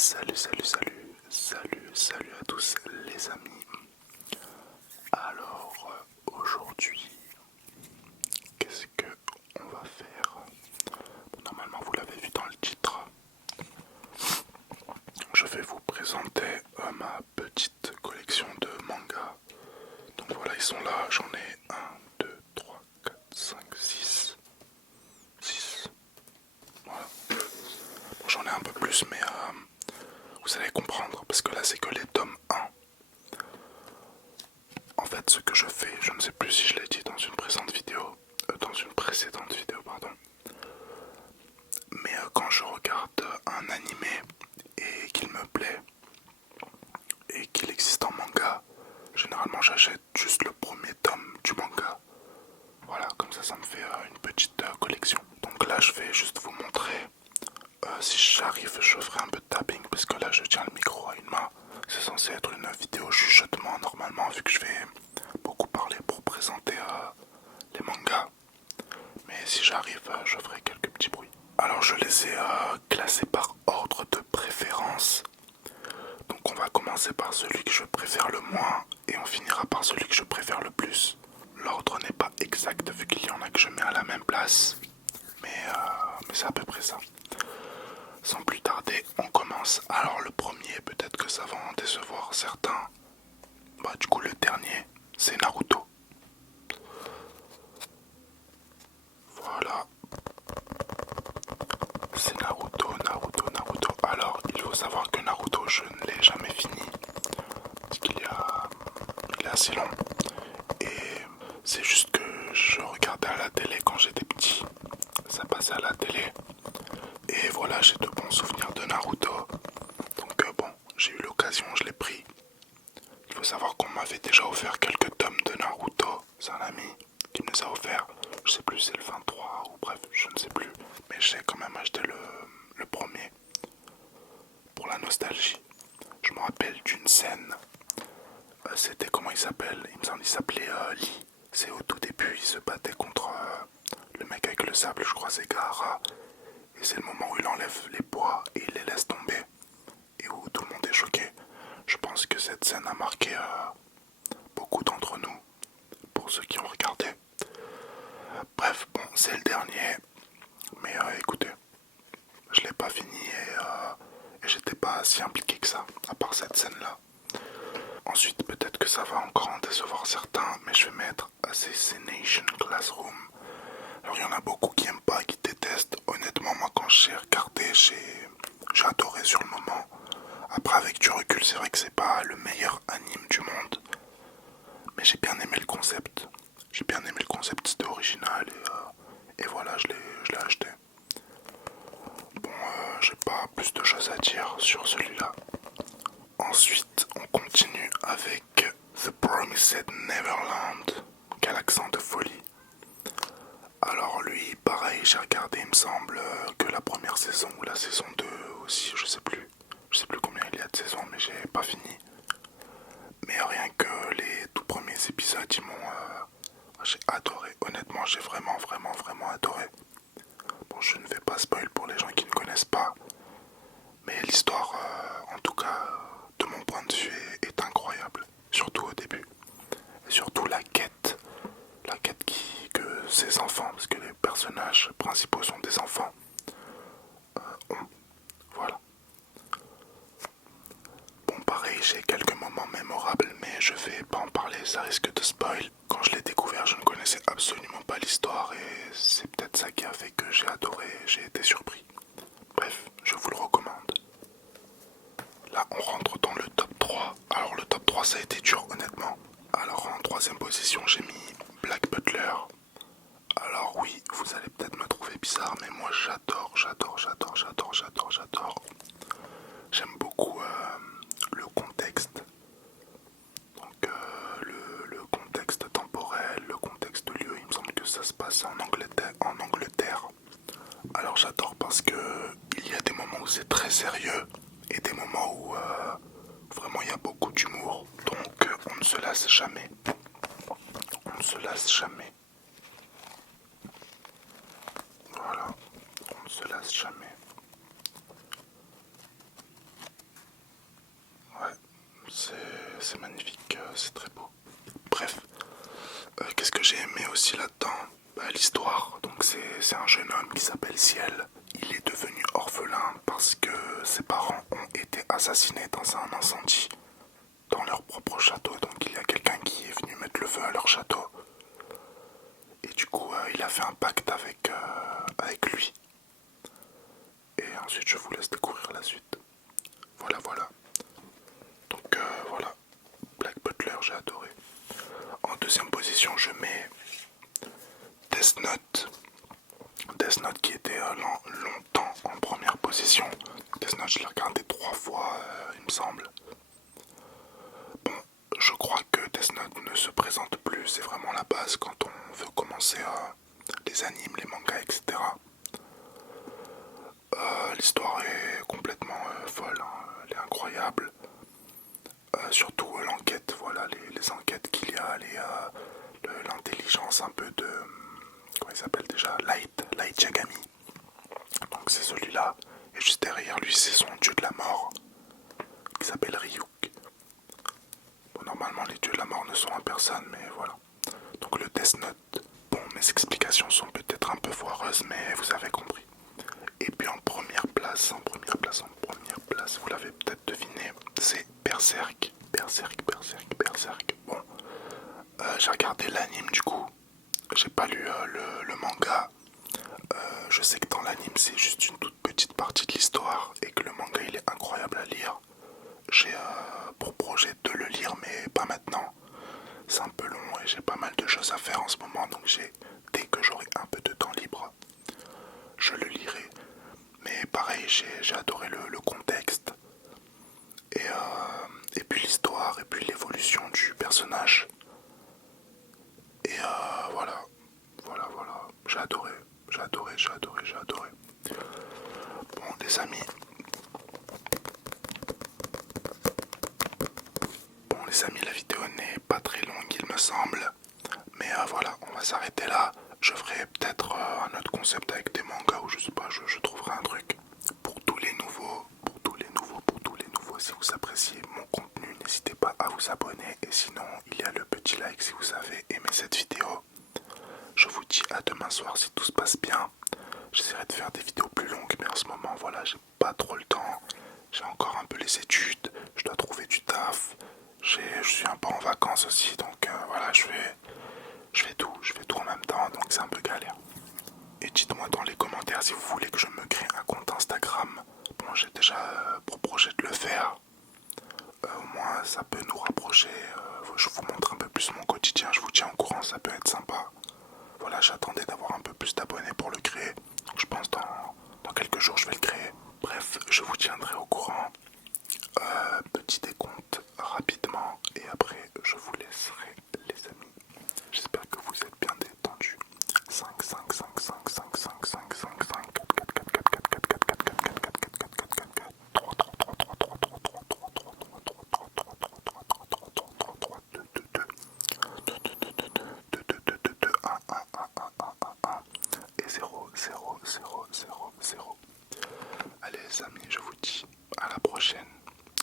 Salut à tous les amis. Alors aujourd'hui, qu'est-ce que on va faire? Bon, normalement vous l'avez vu dans le titre. Je vais vous présenter ma petite collection de mangas. Donc voilà, ils sont là, j'en ai un, 2, 3, 4, 5, 6. 6. Voilà. Bon, j'en ai un peu plus mais vous allez comprendre parce que là c'est que les tomes 1. En fait, ce que je fais, je ne sais plus si je l'ai dit dans une précédente vidéo, pardon. Mais quand je regarde un animé et qu'il me plaît et qu'il existe en manga, généralement j'achète juste le premier tome du manga. Voilà, comme ça me fait une petite collection. Donc là, je vais juste vous montrer. Si j'arrive, je ferai un peu de tapping parce que là, je tiens le micro à une main. C'est censé être une vidéo chuchotement normalement vu que je vais beaucoup parler pour présenter les mangas. Mais si j'arrive, je ferai quelques petits bruits. Alors je les ai classés par ordre de préférence. Donc on va commencer par celui que je préfère le moins et on finira par celui que je préfère le plus. L'ordre n'est pas exact vu qu'il y en a que je mets à la même place. Mais c'est à peu près ça. Sans plus tarder, on commence. Alors le premier, peut-être que ça va en décevoir certains. Bah du coup le dernier, c'est Naruto. Voilà. C'est Naruto. Alors il faut savoir que Naruto, je ne l'ai jamais fini. Parce il est assez long. Et c'est juste que je regardais à la télé quand j'étais petit. Ça passait à la télé. Et voilà, j'ai de bons souvenirs de Naruto. Donc bon, j'ai eu l'occasion, je l'ai pris. Il faut savoir qu'on m'avait déjà offert quelques tomes de Naruto. C'est un ami qui me les a offert. Je sais plus, c'est le 23 ou bref, je ne sais plus. Mais j'ai quand même acheté le premier. Pour la nostalgie. Je me rappelle d'une scène. C'était comment il s'appelle? Il me semble qu'il s'appelait Lee. C'est au tout début, il se battait contre le mec avec le sable, je crois c'est Gaara. Et c'est le moment où il enlève les poids et il les laisse tomber. Et où tout le monde est choqué. Je pense que cette scène a marqué beaucoup d'entre nous. Pour ceux qui ont regardé. Bref, bon, c'est le dernier. Mais écoutez, je l'ai pas fini et j'étais pas si impliqué que ça, à part cette scène-là. Ensuite, peut-être que ça va encore en décevoir certains, mais je vais mettre Assassination Classroom. Alors, il y en a beaucoup qui aiment pas, qui détestent. Honnêtement, moi, quand j'ai regardé, j'ai adoré sur le moment. Après, avec du recul, c'est vrai que c'est pas le meilleur anime du monde. Mais j'ai bien aimé le concept. C'était original et voilà, je l'ai acheté. Bon, j'ai pas plus de choses à dire sur celui-là. Ensuite, on continue avec The Promised Neverland. Quel accent de folie. Alors lui, pareil, j'ai regardé, il me semble, que la première saison ou la saison 2 aussi, je sais plus. Je sais plus combien il y a de saisons, mais j'ai pas fini. Mais rien que les tout premiers épisodes, j'ai adoré. Honnêtement, j'ai vraiment adoré. Bon, je ne vais pas spoil pour les gens qui ne connaissent pas. Mais l'histoire, en tout cas, de mon point de vue, est incroyable. Surtout au début. Et surtout la quête. La quête que ces enfants, parce que les personnages principaux sont des enfants, ont. Voilà. Bon, pareil, j'ai quelques moments mémorables, mais je vais pas en parler, ça risque de spoil. Quand je l'ai découvert, je ne connaissais absolument pas l'histoire et c'est peut-être ça qui a fait que j'ai adoré, j'ai été surpris. Bref, je vous le recommande. Là, on rentre dans le top 3. Alors, le top 3, ça a été dur, honnêtement. Alors, en troisième position, j'ai mis Black Butler. Alors oui, vous allez peut-être me trouver bizarre, mais moi j'adore. J'aime beaucoup le contexte. Donc le contexte temporel, le contexte de lieu, il me semble que ça se passe en Angleterre. Alors j'adore parce que il y a des moments où c'est très sérieux et des moments où vraiment il y a beaucoup d'humour. Donc on ne se lasse jamais. Voilà, on ne se lasse jamais. magnifique, c'est très beau. Bref, qu'est-ce que j'ai aimé aussi là-dedans? L'histoire. Donc c'est un jeune homme qui s'appelle Ciel. Il est devenu orphelin parce que ses parents ont été assassinés dans un incendie dans leur propre château. Donc il y a quelqu'un qui est venu mettre le feu à leur château. Et du coup, il a fait un pacte avec lui. Et ensuite, je vous laisse découvrir la suite. Voilà, voilà. Donc voilà, Black Butler, j'ai adoré. En deuxième position, je mets Death Note. Death Note qui était longtemps en première position. Death Note, je l'ai regardé 3 fois, il me semble. Bon, je crois que Death Note ne se présente plus. C'est vraiment la base quand on veut commencer les animes, les mangas, etc. L'histoire est complètement folle, hein. Elle est incroyable. Surtout l'enquête, voilà, les enquêtes qu'il y a, l'intelligence un peu de... Comment il s'appelle déjà? Light Yagami. Donc c'est celui-là. Et juste derrière lui, c'est son dieu de la mort, qui s'appelle Ryuk. Bon, normalement, les dieux de la mort ne sont en personne, mais voilà. Donc le Death Note. Bon, mes explications sont peut-être un peu foireuses, mais vous avez compris. Et puis en première place, vous l'avez peut-être deviné, c'est Berserk. Berserk. Bon, j'ai regardé l'anime du coup. J'ai pas lu le manga. Je sais que dans l'anime c'est juste une toute petite partie de l'histoire et que le manga il est incroyable à lire. J'ai pour projet de le lire mais pas maintenant. C'est un peu long et j'ai pas mal de choses à faire en ce moment, donc dès que j'aurai un peu de temps libre, je le lirai. Mais pareil, j'ai adoré le contexte et puis l'histoire et puis l'évolution du personnage. Et voilà. J'ai adoré. Bon les amis. La vidéo n'est pas très longue il me semble. Mais voilà, on va s'arrêter là. Je ferai peut-être un autre concept avec des mangas ou je sais pas, je trouverai un truc. Pour tous les nouveaux, si vous appréciez mon contenu, n'hésitez pas à vous abonner. Et sinon, il y a le petit like si vous avez aimé cette vidéo. Je vous dis à demain soir si tout se passe bien. J'essaierai de faire des vidéos plus longues, mais en ce moment, voilà, j'ai pas trop le temps. J'ai encore un peu les études, je dois trouver du taf. Je suis un peu en vacances aussi, donc voilà, je fais tout en même temps, donc c'est un peu galère. Et dites-moi dans les commentaires si vous voulez que je me crée un compte Instagram. Bon, j'ai déjà pour projet de le faire. Au moins, ça peut nous rapprocher. Je vous montre un peu plus mon quotidien, je vous tiens au courant, ça peut être sympa. Voilà, j'attendais d'avoir un peu plus d'abonnés pour le créer. Donc je pense dans quelques jours, je vais le créer. Bref, je vous tiendrai au courant. Petit décompte rapidement et après je vous laisserai les amis. J'espère que vous êtes bien détendus. 5, 5, 5, 5, 5, 5, 5, 5, 5, 4, 4, 4, 4, 4, 4, 4, 4, 4, 4, 4, 4, 4, 4, 4, 4, 3, 3, 3, 3, 3, 3, 3, 3, 3, 3, 3, 3, 3, 3, 3, 3, 3, 3, 3, 3, 2, 2, 2, 2, 2, 2, 2, 2, 2, 2, 2, 2, 1, 1, 1, 1, 1, 1, 1, et 0, 0, 0, 0, 0. Allez les amis, je vous dis à la prochaine.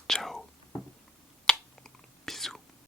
Ciao.